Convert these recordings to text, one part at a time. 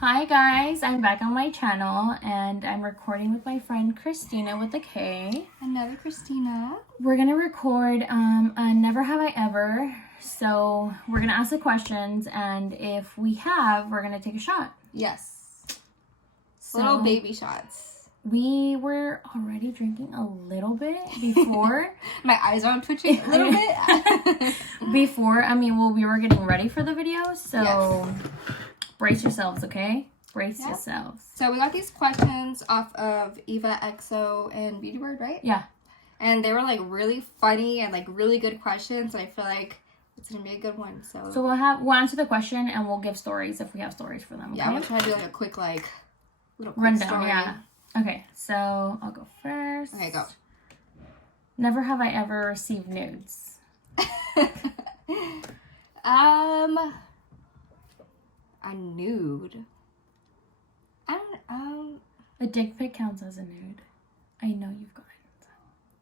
Hi guys, I'm back on my channel and I'm recording with my friend Kristina with a K. Another Kristina. We're gonna record a Never Have I Ever. So we're gonna ask the questions, and if we have, we're gonna take a shot. Yes. So little baby shots. We were already drinking a little bit before. My eyes are twitching a little bit. We were getting ready for the video, so yes. Brace yourselves, okay? Brace yourselves. So we got these questions off of Eva XO and Beauty Bird, right? Yeah. And they were like really funny and like really good questions. I feel like it's gonna be a good one. So we'll answer the question and we'll give stories if we have stories for them. Okay? Yeah, we'll try to do like a quick little rundown. Story. Yeah. Okay, so I'll go first. Okay, go. Never have I ever received nudes. A nude. A dick pic counts as a nude. I know you've gotten some.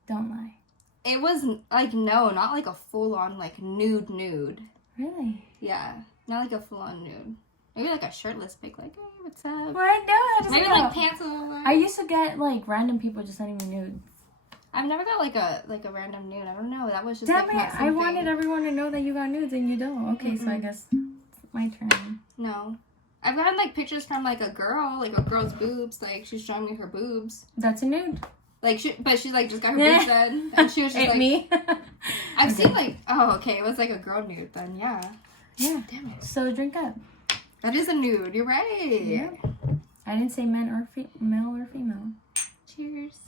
Don't lie. It was like not like a full on like nude. Really? Yeah, not like a full on nude. Maybe like a shirtless pic, like, hey, what's up? What? No, maybe like pants over. I used to get like random people just sending me nudes. I've never got like a random nude. I don't know. That was just damn it! I wanted everyone to know that you got nudes and you don't. Okay, so I guess it's my turn. No, I've gotten like pictures from like a girl's boobs. Like she's showing me her boobs. That's a nude. Like but she's like just got her boobs done, and she was just like me. I've seen like it was like a girl nude then. Yeah. Yeah. Damn it. So drink up. That is a nude. You're right. Yeah. I didn't say male or female. Cheers.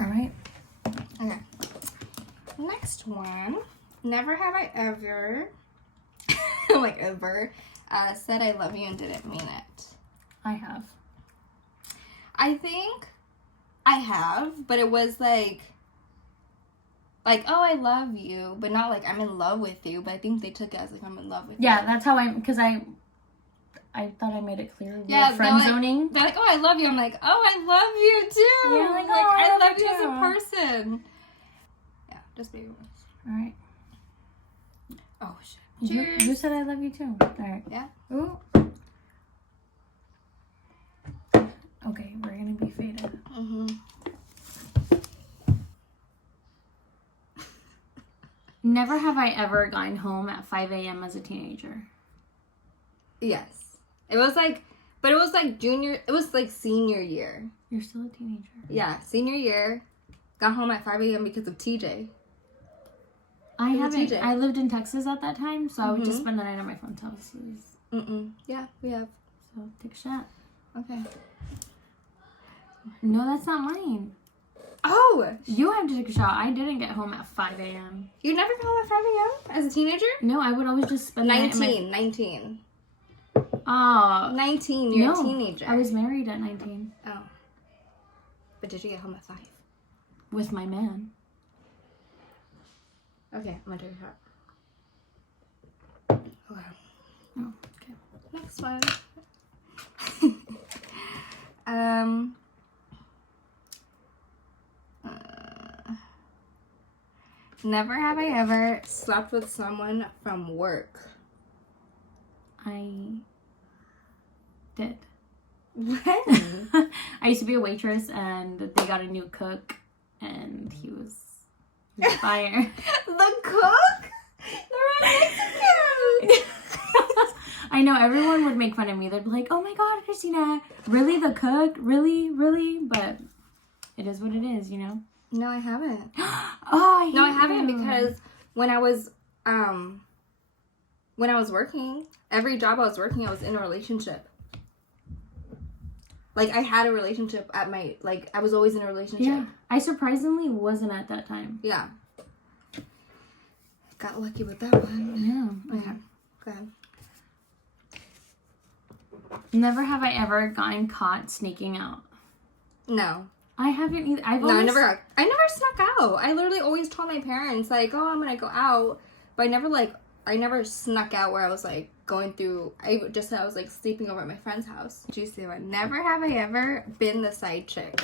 Alright. Okay. Next one. Never have I ever, said I love you and didn't mean it. I have. I think I have, but it was like, oh, I love you, but not like I'm in love with you. But I think they took it as like I'm in love with you. Yeah, that's how because I thought I made it clear. Yeah, friend zoning. They're like, oh, I love you. I'm like, oh, I love you too. Yeah, like I love you as a person. Yeah, just baby words. All right. Oh shit. Cheers. You said I love you too. All right. Yeah. Ooh. Okay, we're gonna be faded. Never have I ever gotten home at 5 a.m. as a teenager. Yes. It was like senior year. You're still a teenager. Yeah, senior year. Got home at 5 a.m. because of TJ. I haven't. I lived in Texas at that time, so I would just spend the night at my friend's house. Yeah, we have. So take a shot. Okay. No, that's not mine. Oh! You have to take a shot. I didn't get home at 5 a.m. You never got home at 5 a.m. as a teenager? No, I would always just spend the night at 19. 19, you're a teenager. I was married at 19. Oh. But did you get home at 5? With my man. Okay, I'm gonna take a shot. Okay. Oh, okay. Next one. Never have I ever slept with someone from work. I did. When? I used to be a waitress, and they got a new cook, and he was fire. The cook? They're Mexican. I know, everyone would make fun of me. They'd be like, oh my god, Kristina, really, the cook? Really? But it is what it is, you know? No, I haven't. I haven't, because when I was working, every job I was working, I was in a relationship. Like, I had a relationship at I was always in a relationship. Yeah, I surprisingly wasn't at that time. Yeah. Got lucky with that one. Yeah. Okay, go ahead. Never have I ever gotten caught sneaking out. No. I haven't either. I never snuck out. I literally always told my parents, like, oh, I'm gonna go out. But I never snuck out where I was like going through. I was like sleeping over at my friend's house. Juicy one. Never have I ever been the side chick.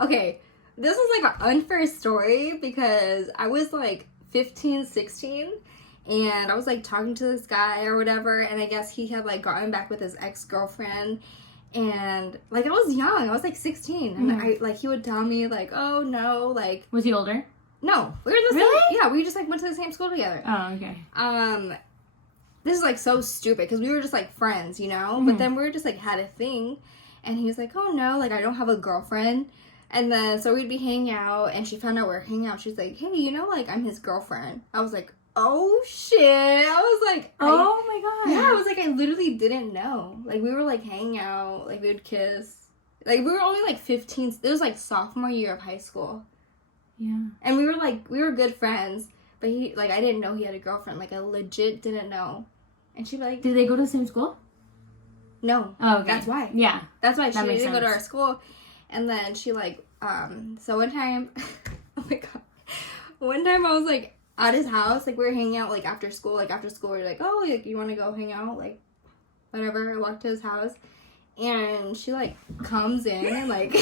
Okay, this was like an unfair story because I was like 15, 16, and I was like talking to this guy or whatever, and I guess he had like gotten back with his ex-girlfriend, and like I was young, I was like 16, and I like he would tell me like, oh no, like, was he older? No, we were the really? same. Yeah, we just like went to the same school together. Oh, okay. This is like so stupid because we were just like friends, you know. But then we were just like had a thing, and he was like, "Oh no, like I don't have a girlfriend." And then so we'd be hanging out, and she found out we were hanging out. She's like, "Hey, you know, like I'm his girlfriend." I was like, "Oh shit!" I was like, "Oh my god!" Yeah, I was like, I literally didn't know. Like we were like hanging out, like we would kiss. Like we were only like 15. It was like sophomore year of high school. Yeah. And we were good friends. But he, like, I didn't know he had a girlfriend. Like, I legit didn't know. And she'd be like... Did they go to the same school? No. Oh, okay. That's why. Yeah. That's why she didn't sense. go to our school. And then she, like, so one time... oh, my God. One time I was, like, at his house. Like, we were hanging out, like, after school. Like, after school, we were like, oh, like, you want to go hang out? Like, whatever. I walked to his house. And she, like, comes in and, like...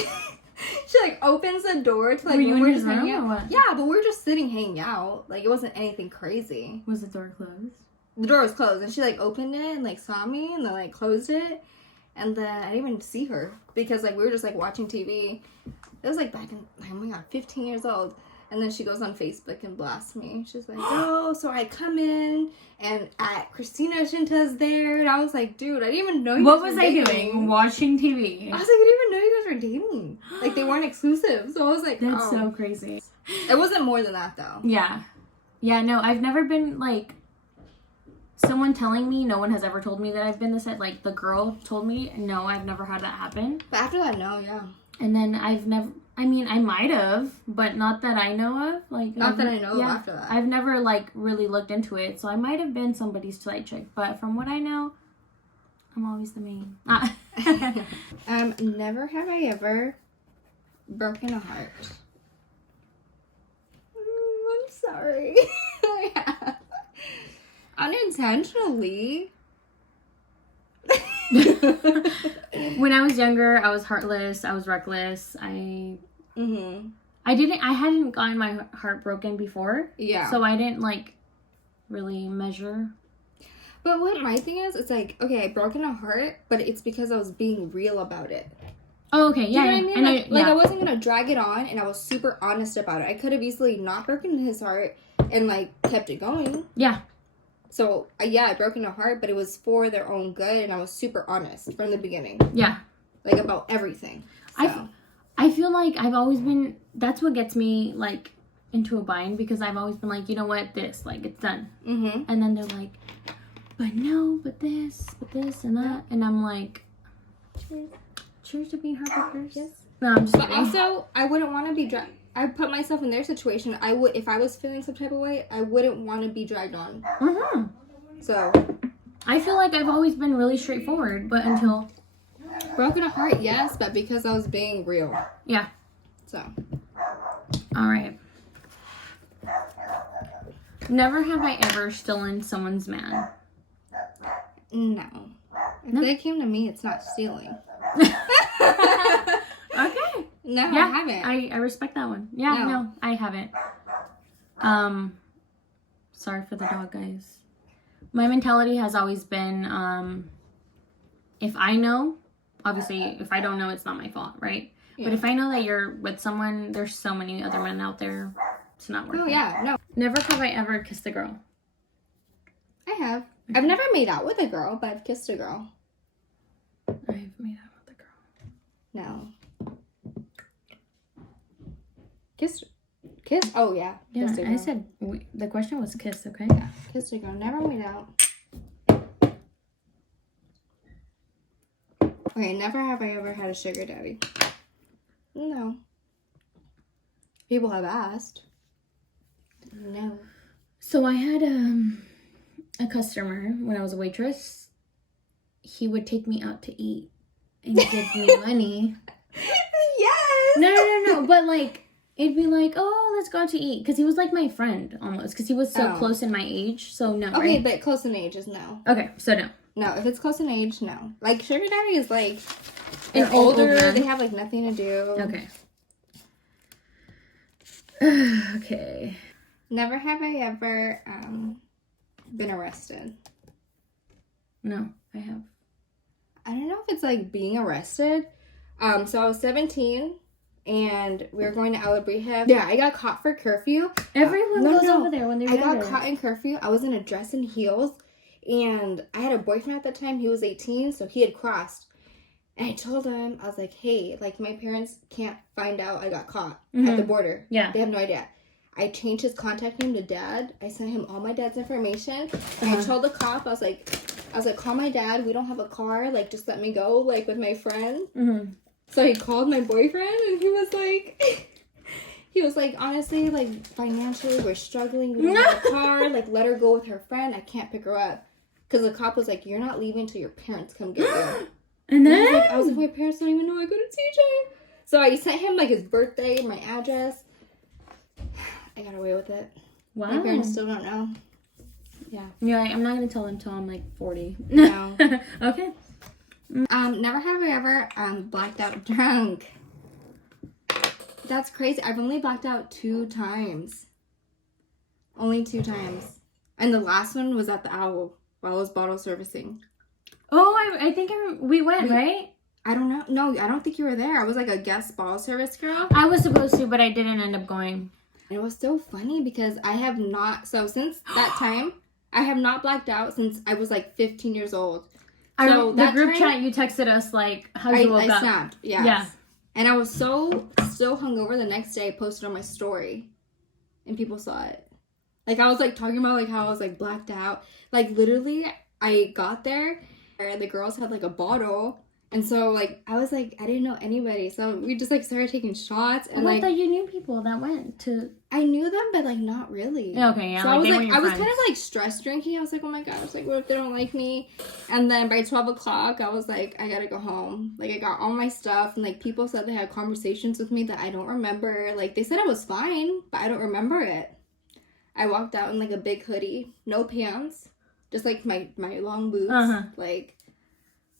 She, like, opens the door to, like, when we're in just his hanging room out. or what? Yeah, but we were just sitting hanging out. Like, it wasn't anything crazy. Was the door closed? The door was closed, and she, like, opened it and, like, saw me, and then, like, closed it. And then I didn't even see her because, like, we were just, like, watching TV. It was, like, back in, oh, my God, 15 years old. And then she goes on Facebook and blasts me. She's like, oh, so I come in, and Kristina Shinta's there. And I was like, dude, I didn't even know you guys were dating. What was I doing? Watching TV. I was like, I didn't even know you guys were dating. Like, they weren't exclusive. So I was like, That's so crazy. It wasn't more than that, though. Yeah. Yeah, no, I've never been, like, someone telling me, no one has ever told me that I've been this, like, the girl told me, no, I've never had that happen. But after that, no, yeah. And then I've never, I mean, I might have, but not that I know of. Like, not that I know of after that. I've never, like, really looked into it, so I might have been somebody's side chick, but from what I know, I'm always the main. Never have I ever broken a heart. I'm sorry. Yeah. Unintentionally. When I was younger, I was heartless. I was reckless. I hadn't gotten my heart broken before. Yeah. So I didn't, like, really measure. But what my thing is, it's like, okay, I broken a heart, but it's because I was being real about it. Oh, okay. Yeah. You know what I mean? And I wasn't going to drag it on, and I was super honest about it. I could have easily not broken his heart and, like, kept it going. Yeah. So, I broken a heart, but it was for their own good, and I was super honest from the beginning. Yeah. Like, about everything. So. I feel like I've always been, that's what gets me, like, into a bind, because I've always been like, you know what, this, like, it's done. Mm-hmm. And then they're like, but no, but this, and that. And I'm like, cheers to being heartbreakers. Yes. No, I'm just But kidding. also, I wouldn't want to be I put myself in their situation. I would, if I was feeling some type of way, I wouldn't want to be dragged on. Mm-hmm. So, I feel like I've always been really straightforward, but until broken a heart, yes, but because I was being real. Yeah. So. All right. Never have I ever stolen someone's man. No. If they came to me, it's not stealing. Okay. No, Yeah, I haven't. I respect that one. Yeah, no, I haven't. Sorry for the dog, guys. My mentality has always been, if I know, obviously, if I don't know, it's not my fault, right? Yeah. But if I know that you're with someone, there's so many other men out there, it's not worth it. Oh, yeah, no. Never have I ever kissed a girl. I have. Okay. I've never made out with a girl, but I've kissed a girl. I've made out with a girl. No. Kiss? Oh, yeah. Yeah, Kissed a girl. I said, the question was kiss, okay? Yeah, kissed a girl. Never made out. Okay, never have I ever had a sugar daddy. No. People have asked. No. So I had a customer when I was a waitress. He would take me out to eat and give me money. Yes! No. But, like, it'd be like, oh, let's go out to eat. Because he was like my friend, almost. Because he was so close in my age. So, no, okay, right? but close in age is no. Okay, so no. No, if it's close in age, no. Like, sugar daddy is, like, An they're old older, man. they have, like, nothing to do. Okay. Okay. Never have I ever been arrested. No, I have. I don't know if it's like being arrested. So I was 17 and we were going to Alabama Rehab. Yeah, I got caught for curfew. Everyone goes over there when they're younger. I got caught in curfew. I was in a dress and heels, and I had a boyfriend at the time. He was 18, so he had crossed. And I told him, I was like, hey, like my parents can't find out I got caught at the border. Yeah. They have no idea. I changed his contact name to Dad. I sent him all my dad's information. And I told the cop, I was like, call my dad. We don't have a car. Like, just let me go, like, with my friend. Mm-hmm. So he called my boyfriend, and he was like, honestly, like, financially, we're struggling. We don't have a car. Like, let her go with her friend. I can't pick her up. Because the cop was like, you're not leaving till your parents come get you. And then? I was like, my parents don't even know I go to TJ. So I sent him, like, his birthday, my address. I got away with it. Wow. My parents still don't know. Yeah. You're like, I'm not going to tell them until I'm, like, 40. No. Okay. Never have I ever blacked out drunk. That's crazy. I've only blacked out 2 times. Only 2 times. And the last one was at the Owl while I was bottle servicing. Oh, I think we went, right? I don't know. No, I don't think you were there. I was like a guest bottle service girl. I was supposed to, but I didn't end up going. And it was so funny because I have not, so since that time, I have not blacked out since I was like 15 years old. So the group chat, you texted us like how you woke up. I snapped, yes. Yeah. And I was so hungover the next day. I posted on my story, and people saw it. Like I was like talking about like how I was like blacked out. Like literally, I got there, and the girls had like a bottle, and so like I was like I didn't know anybody, so we just like started taking shots. And I thought you knew people that went to. I knew them, but like not really. Okay, yeah. So like, I was kind of like stress drinking. I was like, oh my gosh, like what if they don't like me? And then by 12 o'clock, I was like, I gotta go home. Like I got all my stuff, and like people said they had conversations with me that I don't remember. Like they said I was fine, but I don't remember it. I walked out in like a big hoodie, no pants, just like my long boots. Like.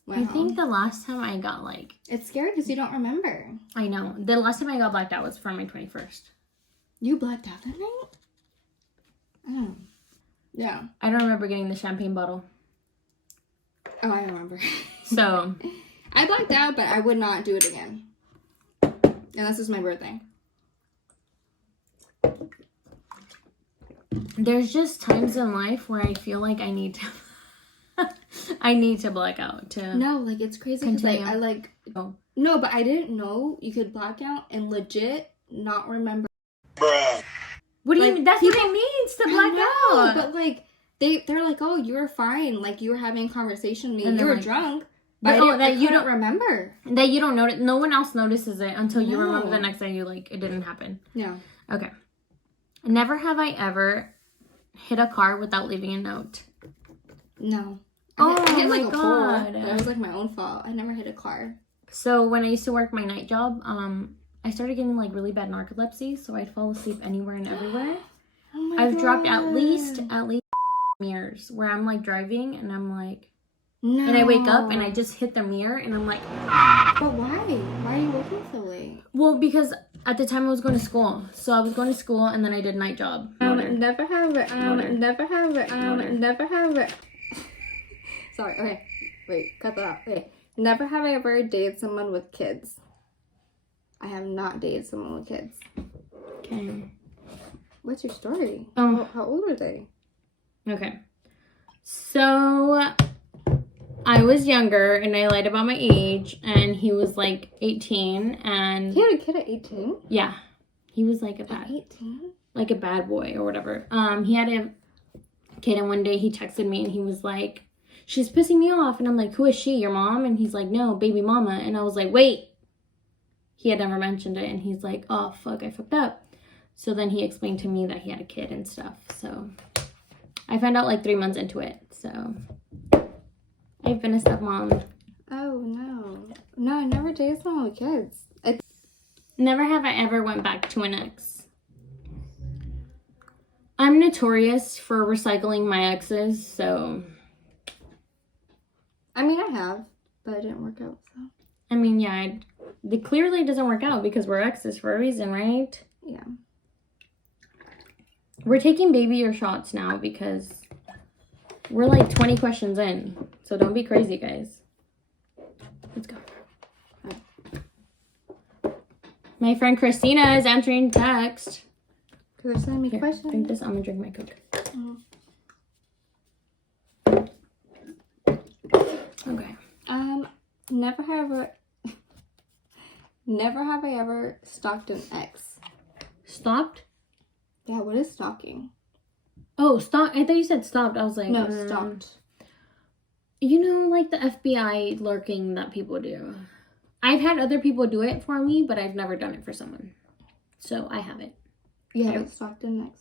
I think the last time I got like. It's scary because you don't remember. I know. The last time I got blacked out was for my 21st. You blacked out that night? Oh. Yeah. I don't remember getting the champagne bottle. Oh, I remember. So. I blacked out, but I would not do it again. Unless it's my birthday. There's just times in life where I feel like I need to. I need to black out to. No, like it's crazy because like I like. Oh. No, but I didn't know you could black out and legit not remember. Bruh. What do you mean? That's people, what it means to black out. But like they're like, oh, you were fine. Like you were having a conversation with me. And you were like, drunk. But you don't remember. That you don't notice. No one else notices it until you remember the next day. You like it didn't happen. Yeah. Okay. Never have I ever hit a car without leaving a note. No. I hit my like God. It was like my own fault. I never hit a car. So when I used to work my night job, I started getting like really bad narcolepsy, so I'd fall asleep anywhere and everywhere. Oh I've dropped at least mirrors where I'm like driving and I'm like, no. And I wake up and I just hit the mirror and I'm like, but why? Why are you working so late? Well, because at the time I was going to school, so I was going to school and then I did night job. Never have it. Never have it. Never have it. Sorry, okay. Wait, cut that out. Okay. Never have I ever dated someone with kids. I have not dated someone with kids. Okay. What's your story? How old are they? Okay. So, I was younger and I lied about my age and he was like 18 and... He had a kid at 18? Yeah. He was like a bad... 18? Like a bad boy or whatever. He had a kid and one day he texted me and he was like, she's pissing me off. And I'm like, who is she? Your mom? And he's like, no, baby mama. And I was like, wait. He had never mentioned it. And he's like, oh, fuck, I fucked up. So then he explained to me that he had a kid and stuff. So I found out like 3 months into it. So I've been a stepmom. Oh, no. No, I never dated someone with kids. Never have I ever went back to an ex. I'm notorious for recycling my exes, so... I mean, I have, but it didn't work out, so. I mean, yeah, it clearly doesn't work out because we're exes for a reason, right? Yeah. We're taking baby ear shots now because we're like 20 questions in. So don't be crazy, guys. Let's go. My friend Kristina is answering text. They're sending me Here, questions. drink this. I'm gonna drink my Coke. Okay. Never have I ever stalked an ex. Stopped? Yeah, what is stalking? Oh, stop. I thought you said stopped. I was like, No, stalked. You know, like the FBI lurking that people do. I've had other people do it for me, but I've never done it for someone. So I haven't. Yeah, stalked an ex.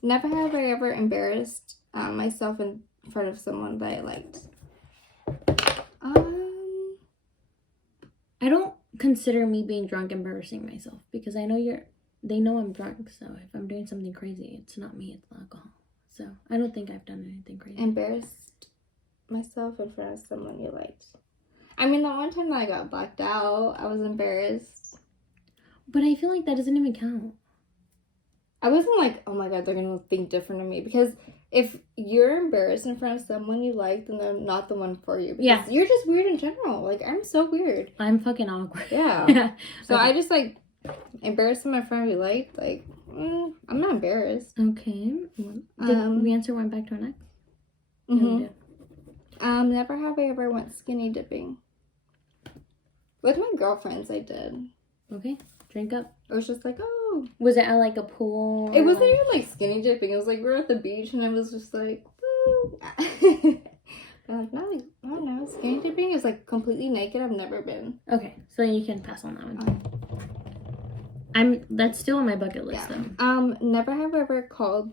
Never have I ever embarrassed myself in front of someone that I liked. I don't consider me being drunk embarrassing myself because I know they know I'm drunk. So if I'm doing something crazy, it's not me, it's the alcohol. So I don't think I've done anything crazy. Embarrassed myself in front of someone you liked. I mean, the one time that I got blacked out, I was embarrassed. But I feel like that doesn't even count. I wasn't like, oh my god, they're gonna think different of me. Because if you're embarrassed in front of someone you like, then they're not the one for you. Because you're just weird in general. Like, I'm so weird. I'm fucking awkward. Yeah. So I just, like, embarrassed my friend we liked. Like, I'm not embarrassed. Okay. Did we answer one back to an ex? Mm-hmm. Never have I ever went skinny dipping. With my girlfriends, I did. Okay. Drink up. It was just like, oh. Was it at like a pool? It wasn't even like skinny dipping. It was like we were at the beach and I was just like, woo. But like, not like, I don't know. Skinny dipping is like completely naked. I've never been. Okay. So you can pass on that one. That's still on my bucket list though. Never have I ever called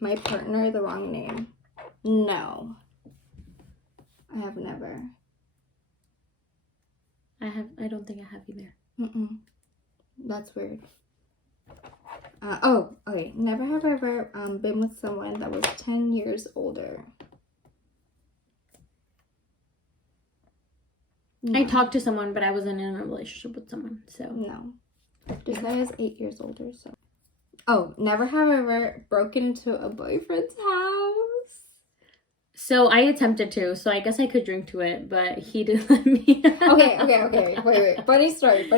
my partner the wrong name. No. I have never. I don't think I have either. That's weird. Okay. Never have I ever been with someone that was 10 years older. No. I talked to someone, but I wasn't in a relationship with someone, so. No. This guy is 8 years older, so. Oh, never have I ever broken into a boyfriend's house. So I attempted to, so I guess I could drink to it, but he didn't let me. Okay. Wait. Funny story.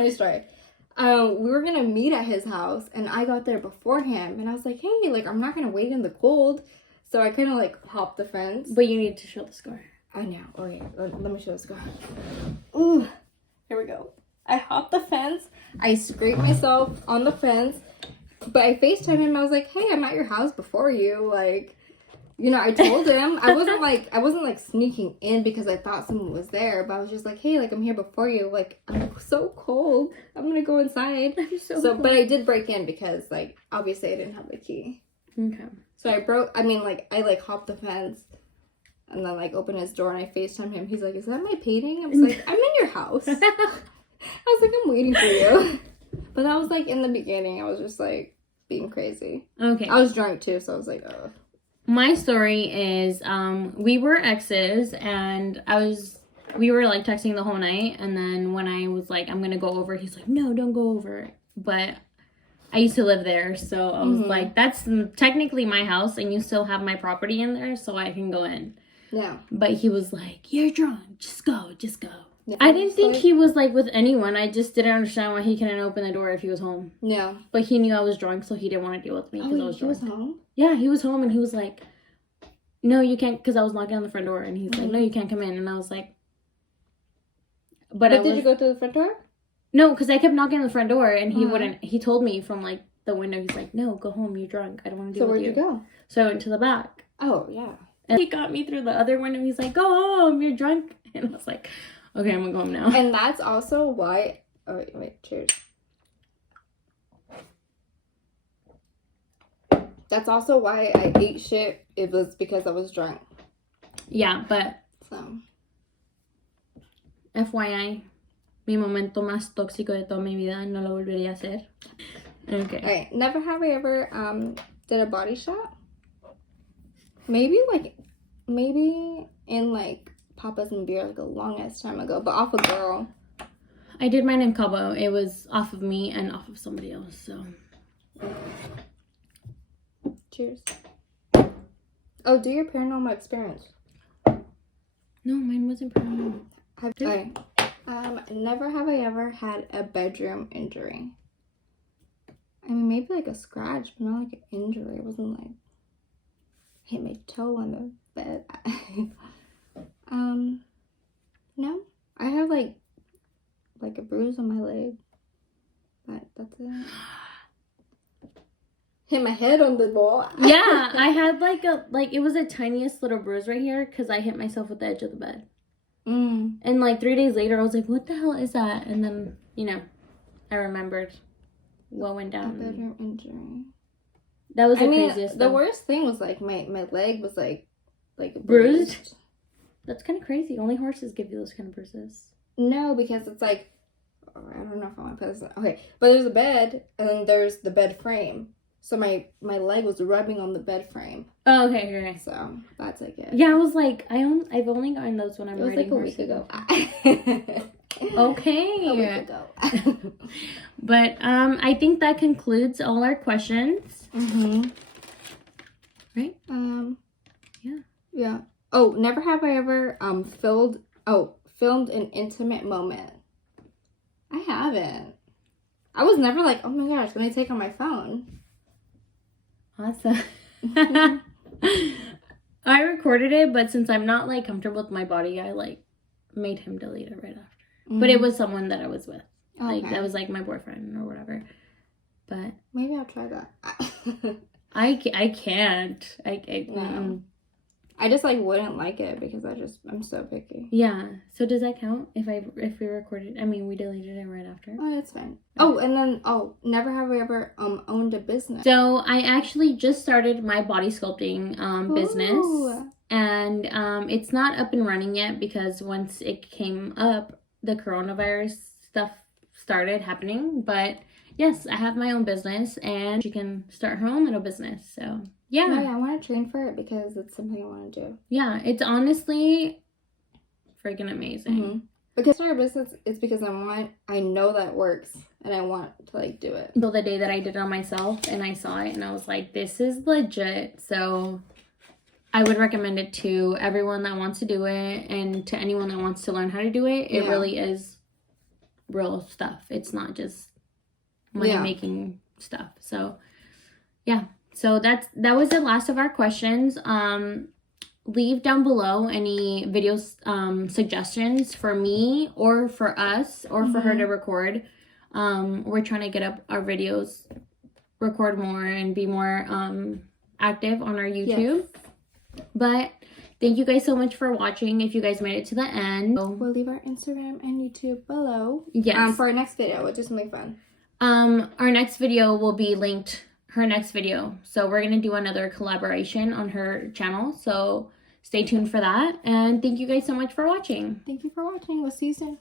We were gonna meet at his house, and I got there before him, and I was like, hey, like, I'm not gonna wait in the cold. So I kind of, like, hopped the fence. But you need to show the score. I know. Okay, let me show the score. Ooh, here we go. I hopped the fence. I scraped myself on the fence, but I FaceTimed him. I was like, hey, I'm at your house before you, like... You know, I told him. I wasn't like sneaking in because I thought someone was there, but I was just like, hey, like, I'm here before you. Like, I'm so cold. I'm gonna go inside. I'm so cold. But I did break in because, like, obviously I didn't have the key. Okay. So I hopped the fence and then, like, opened his door and I FaceTimed him. He's like, is that my painting? I was like, I'm in your house. I was like, I'm waiting for you. But that was, like, in the beginning. I was just, like, being crazy. Okay. I was drunk, too, so I was like, oh. My story is, we were exes, and we were, like, texting the whole night, and then when I was like, I'm gonna go over, he's like, no, don't go over. But I used to live there, so I was like, that's technically my house, and you still have my property in there, so I can go in. Yeah. But he was like, you're drunk, just go. Yeah, I didn't think he was, like, with anyone. I just didn't understand why he couldn't open the door if he was home. Yeah. But he knew I was drunk, so he didn't want to deal with me because I was drunk. He was home? Yeah, he was home, and he was like, no, you can't, because I was knocking on the front door, and he's like, no, you can't come in. And I was like... But did you go to the front door? No, because I kept knocking on the front door, and he wouldn't... He told me from, like, the window, he's like, no, go home, you're drunk. I don't want to deal with you. So where'd you go? So I went to the back. Oh, yeah. And he got me through the other window. He's like, go home, you're drunk. And I was like, okay, I'm gonna go home now. And that's also why... Oh, wait, cheers. That's also why I ate shit. It was because I was drunk. Yeah, but... So... FYI, mi momento más tóxico de toda mi vida, no lo volvería a hacer. Okay. Alright, never have I ever did a body shot. Maybe in like Papa's and Beer like a long ass time ago, but off a girl. I did mine in Cabo. It was off of me and off of somebody else, so. Cheers. Oh, do your paranormal experience. No, mine wasn't paranormal. Never have I ever had a bedroom injury. I mean, maybe like a scratch, but not like an injury. It wasn't like hit my toe on the bed. No. I have like a bruise on my leg. But that's it. Hit my head on the wall. Yeah, I had it was a tiniest little bruise right here because I hit myself with the edge of the bed. And like 3 days later, I was like, what the hell is that? And then, I remembered what went down. A bedroom injury. That was the craziest the thing. worst thing was like my leg was like bruised. That's kind of crazy. Only horses give you those kind of bruises. No, because it's like, I don't know if I want to put this. Okay, but there's a bed, and then there's the bed frame. So my leg was rubbing on the bed frame. Oh, okay. So that's like it. Yeah, I was like, I've only gotten those when I'm riding horses. It was like a week ago. Okay. A week ago. But I think that concludes all our questions. Right? Yeah. Oh, never have I ever filmed an intimate moment. I haven't. I was never like, oh my gosh, let me take on my phone. Awesome. I recorded it, but since I'm not like comfortable with my body, I like made him delete it right after. But it was someone that I was with. Like that was like my boyfriend or whatever. But maybe I'll try that. I can't. No. I just like wouldn't like it because I'm so picky. Yeah. So does that count if we recorded? I mean, we deleted it right after. Oh, that's fine. Oh, and then never have I ever owned a business. So I actually just started my body sculpting business, and it's not up and running yet because once it came up, the coronavirus stuff started happening. But yes, I have my own business, and she can start her own little business. So. Yeah, I want to train for it because it's something I want to do. Yeah, it's honestly freaking amazing. Because for a business, it's because I know that it works and I want to like do it. Until the day that I did it on myself and I saw it and I was like, this is legit. So I would recommend it to everyone that wants to do it and to anyone that wants to learn how to do it. It really is real stuff. It's not just money making stuff. So yeah. So that was the last of our questions. Leave down below any videos suggestions for me or for us or for her to record. We're trying to get up our videos, record more, and be more active on our YouTube. Yes. But thank you guys so much for watching. If you guys made it to the end, we'll leave our Instagram and YouTube below. Yes. For our next video, which is something fun. Our next video will be linked. Her next video. So we're going to do another collaboration on her channel. So stay tuned for that. And thank you guys so much for watching. Thank you for watching. We'll see you soon.